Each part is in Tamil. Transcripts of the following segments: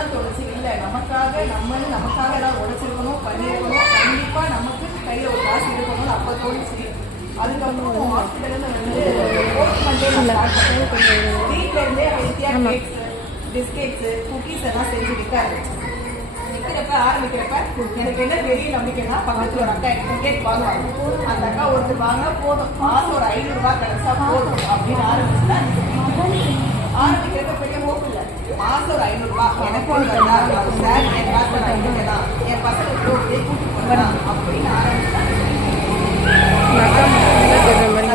அப்பதான் தோணுச்சு இல்லை நமக்காக எல்லாம் உழைச்சிருக்கணும் பண்ணியிருக்கணும், கண்டிப்பா நமக்கு கையில ஒரு காசு இருக்கணும்னு அப்ப தோணுச்சு. அதுக்கப்புறம் ஹாஸ்பிட்டல்ல வந்து வீட்டுல இருந்தே ஹெல்த்தியா கேக்ஸ், பிஸ்கெட்ஸ், குக்கீஸ் எல்லாம் செஞ்சு விற்க ஆரம்பிச்சேன். ஆரம்பிக்கிறப்ப எனக்கு என்ன பெரிய நம்பிக்கைன்னா, பக்கத்துல ஒரு அக்கா எனக்கு கேக் வாங்குவாங்க. அந்த அக்கா ஒருத்தர் வாங்க போதும், மாசம் ஒரு 500 ரூபாய் கிடைச்சா போதும் அப்படின்னு ஆரம்பிக்கிறப்ப பெரிய ஹோப் இல்லை. மாசம் ஒரு 500 ரூபாய் எனக்கு என் பசங்களுக்கு கூட்டிட்டு போகலாம் அப்படின்னு ஆரம்பிச்சா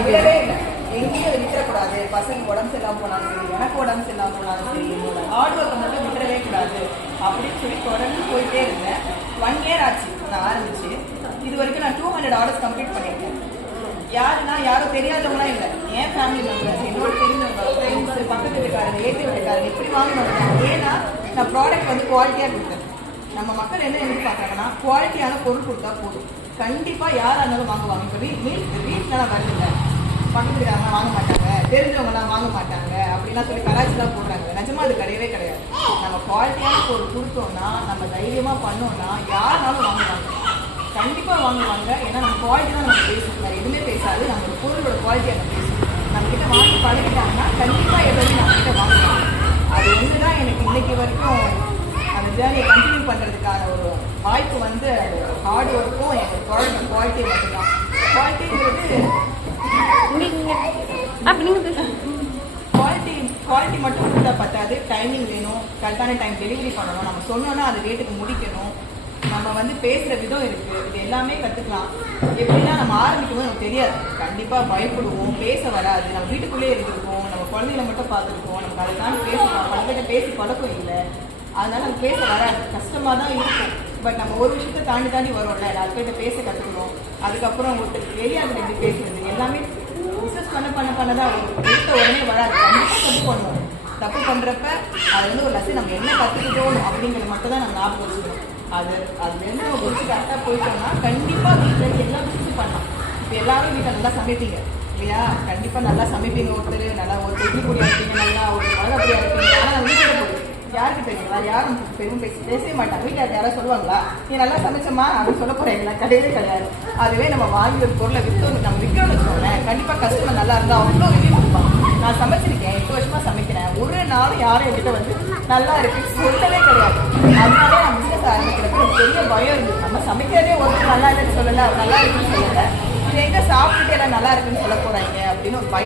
விடவே இல்லை. எங்கேயும் விட்டுறக்கூடாது, பசங்க உடம்பு சரியில்லாம போனாலும் சரி, எனக்கு உடம்பு சரியில்லாம போனாலும் சரி, என்னோட ஹார்ட் ஒர்க்கை மட்டும் விட்டுறவே கூடாது அப்படின்னு சொல்லி தொடர்ந்து போயிட்டே இருந்தேன். 1 year ஆச்சு நான் ஆரம்பிச்சு. இது வரைக்கும் நான் 200 ஆர்டர்ஸ் கம்ப்ளீட் பண்ணியிருக்கேன். யாருன்னா யாரும் தெரியாதவங்களாம் இல்லை, என் ஃபேமிலி மெம்பர்ஸ், என்னோட தெரிஞ்சவங்க, ஃப்ரெண்ட்ஸ், பக்கத்து வீட்டுக்காரங்க, ஏற்றி வீட்டுக்காரங்க இப்படி வாங்கினாங்க. ஏன்னா நான் ப்ராடக்ட் வந்து குவாலிட்டியாக கொடுத்தேன். நம்ம மக்கள் என்ன எதிர்பார்க்குறாங்கன்னா குவாலிட்டியான பொருள் கொடுத்தா போதும், கண்டிப்பா யாரா இருந்தாலும் வாங்குவாங்க. இப்போ வீட்டுலாம் வருதுங்க, பக்கத்து வீட்டுக்காரங்க வாங்க மாட்டாங்க, தெரிஞ்சவங்கலாம் வாங்க மாட்டாங்க அப்படின்லாம் சொல்லி கலாச்சிலாம் போடுறாங்க. நிஜமா அது கிடையவே கிடையாது. நம்ம குவாலிட்டியான பொருள் கொடுத்தோம்னா, நம்ம தைரியமா பண்ணோம்னா யாருனாலும் வாங்குவாங்க, கண்டிப்பா வாங்குவாங்க. ஏன்னா நம்ம குவாலிட்டி தான் நம்ம பேசணும், வேறு எதுவுமே பேசாது. நம்ம பொருளோட குவாலிட்டி நம்ம பேசணும். நம்ம கிட்ட வாங்கி பழகிட்டாங்கன்னா கண்டிப்பா எதுவுமே நம்ம கிட்ட வாங்குவாங்க. அது ஒண்ணுதான் எனக்கு இன்னைக்கு வரைக்கும் அந்த ஜேர்னியை கண்டினியூ பண்றதுக்கான ஒரு வாய்ப்பு வந்து ஹார்ட் ஒர்க்கும் எங்க ப்ராடக்ட் குவாலிட்டி மட்டும்தான். குவாலிட்டிங்கிறது குவாலிட்டி மட்டும் கொடுத்தா பத்தாது, டைமிங் வேணும், கரெக்டான டைம் டெலிவரி பண்ணணும், நம்ம சொன்னோன்னா அது ரேட்டுக்கு முடிக்கணும், நம்ம வந்து பேசுற விதம் இருக்கு, இது எல்லாமே கத்துக்கலாம். எப்படின்னா நம்ம ஆரம்பிக்கும் போது நமக்கு தெரியாது, கண்டிப்பா பயப்படுவோம், பேச வராது, நம்ம வீட்டுக்குள்ளே இருந்திருக்கோம், நம்ம குழந்தைகளை மட்டும் பார்த்துருக்கோம், நமக்கு அதுதான் பேசலாம், பழகிட்ட பேசி பழக்கம் இல்லை, அதனால நம்ம பேச வராது, கஷ்டமா தான் இருக்கும். பட் நம்ம ஒரு விஷயத்தை தாண்டி வரோம்ல, எல்லாருக்கிட்ட பேச கற்றுக்கணும். அதுக்கப்புறம் ஒருத்தருக்கு வெளியாகிறது எப்படி பேசுறது, எல்லாமே பிஸ்னஸ் பண்ணதான் எடுத்த உடனே வராது, கண்டிப்பாக தப்பு பண்ணுவோம். தப்பு பண்றப்ப அது வந்து ஒரு லட்சம் நம்ம என்ன கற்றுக்கிட்டோம் அப்படிங்கிறத மட்டும் தான் நம்ம ஞாபகம் வச்சுக்கணும். அதுலேருந்து நம்ம குறிச்சு கரெக்டாக போயிட்டோம்னா கண்டிப்பா வீட்டில் இருந்து எல்லா பிஸ்னஸும் பண்ணலாம். இப்போ எல்லாரும் வீட்டில் நல்லா சமைப்பீங்க இல்லையா, கண்டிப்பா நல்லா சமைப்பீங்க, ஒருத்தர் நல்லா ஒரு இட்லி பொடியா இருப்பீங்க, நல்லா ஒரு மிளகாப்பொடியா இருப்பீங்க. ஆனால் நம்ம வீட்டில் போய் யாருக்கு தெரியுங்களா, யாரும் பெரும் பேசவே மாட்டாங்க. வீட்டில் யாராவது சொல்லுவாங்களா நீ நல்லா சமைச்சமா அப்படின்னு சொல்ல போறீங்களா, கிடையவே கிடையாது. அதுவே நம்ம வாங்கி ஒரு பொருளை நம்ம விற்கிறோம்னு வச்சுக்கோங்களேன், கண்டிப்பா கஸ்டமர் நல்லா இருந்தா அவ்வளோ ரிவ்யூ கொடுப்பாங்க. நான் சமைச்சிருக்கேன், 8 வருஷமா சமைக்கிறேன், ஒரு நாள் யாரும் என்கிட்ட வந்து நல்லா இருக்குன்னு சொல்லவே கிடையாது. அதனால நான் பிசினஸ் ஆரம்பிக்கிறப்ப எனக்கு பெரிய பயம் இருந்தது. நம்ம சமைக்கிறதே ஒருத்தர் நல்லா இல்லைன்னு சொல்லல, நல்லா இருக்குன்னு சொல்லல, இது எங்க சாப்பிட்டுட்டு எல்லாம் நல்லா இருக்குன்னு சொல்ல போறாங்க அப்படின்னு ஒரு பயம்.